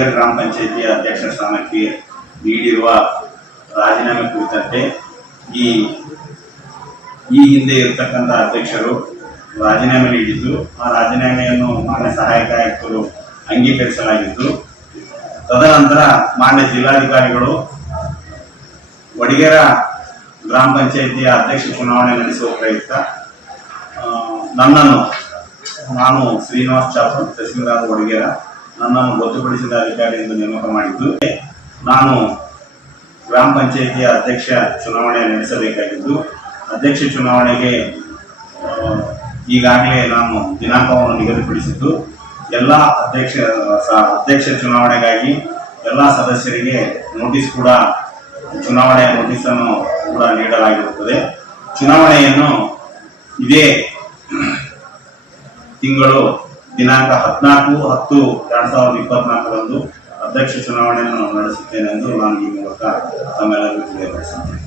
ವಡಿಗೆರೆ ಗ್ರಾಮ ಪಂಚಾಯಿತಿ ಅಧ್ಯಕ್ಷ ಸ್ಥಾನಕ್ಕೆ ನೀಡಿರುವ ರಾಜೀನಾಮೆ ಕುರಿತಂತೆ ಈ ಹಿಂದೆ ಇರತಕ್ಕಂಥ ಅಧ್ಯಕ್ಷರು ರಾಜೀನಾಮೆ ನೀಡಿದ್ದು, ಆ ರಾಜೀನಾಮೆಯನ್ನು ಮಾನ್ಯ ಸಹಾಯಕ ಆಯುಕ್ತರು ಅಂಗೀಕರಿಸಲಾಗಿದ್ದು, ತದನಂತರ ಮಾನ್ಯ ಜಿಲ್ಲಾಧಿಕಾರಿಗಳು ವಡಿಗೆರೆ ಗ್ರಾಮ ಪಂಚಾಯಿತಿಯ ಅಧ್ಯಕ್ಷ ಚುನಾವಣೆ ನಡೆಸುವ ಪ್ರಯುಕ್ತ ನಾನು ಶ್ರೀನಿವಾಸ್ ಚಾಪೂರ್ ತಹಸೀಲ್ದಾರ್ ವಡಿಗೆರೆ ನನ್ನನ್ನು ಗೊತ್ತುಪಡಿಸಿದ ಅಧಿಕಾರಿ ಎಂದು ನೇಮಕ ಮಾಡಿದ್ದು, ನಾನು ಗ್ರಾಮ ಪಂಚಾಯಿತಿಯ ಅಧ್ಯಕ್ಷ ಚುನಾವಣೆ ನಡೆಸಬೇಕಾಗಿದ್ದು, ಅಧ್ಯಕ್ಷ ಚುನಾವಣೆಗೆ ಈಗಾಗಲೇ ನಾನು ದಿನಾಂಕವನ್ನು ನಿಗದಿಪಡಿಸಿದ್ದು, ಎಲ್ಲ ಅಧ್ಯಕ್ಷ ಚುನಾವಣೆಗಾಗಿ ಎಲ್ಲ ಸದಸ್ಯರಿಗೆ ಚುನಾವಣೆಯ ನೋಟಿಸನ್ನು ಕೂಡ ನೀಡಲಾಗಿರುತ್ತದೆ. ಚುನಾವಣೆಯನ್ನು ಇದೇ ತಿಂಗಳು ದಿನಾಂಕ 14/10/2024 ಅಧ್ಯಕ್ಷ ಚುನಾವಣೆಯನ್ನು ನಡೆಸುತ್ತೇನೆ ಎಂದು ನಾನು ಈ ಮೂಲಕ ತಮ್ಮೆಲ್ಲರಿಗೂ ತಿಳಿಯಪಡಿಸುತ್ತೇನೆ.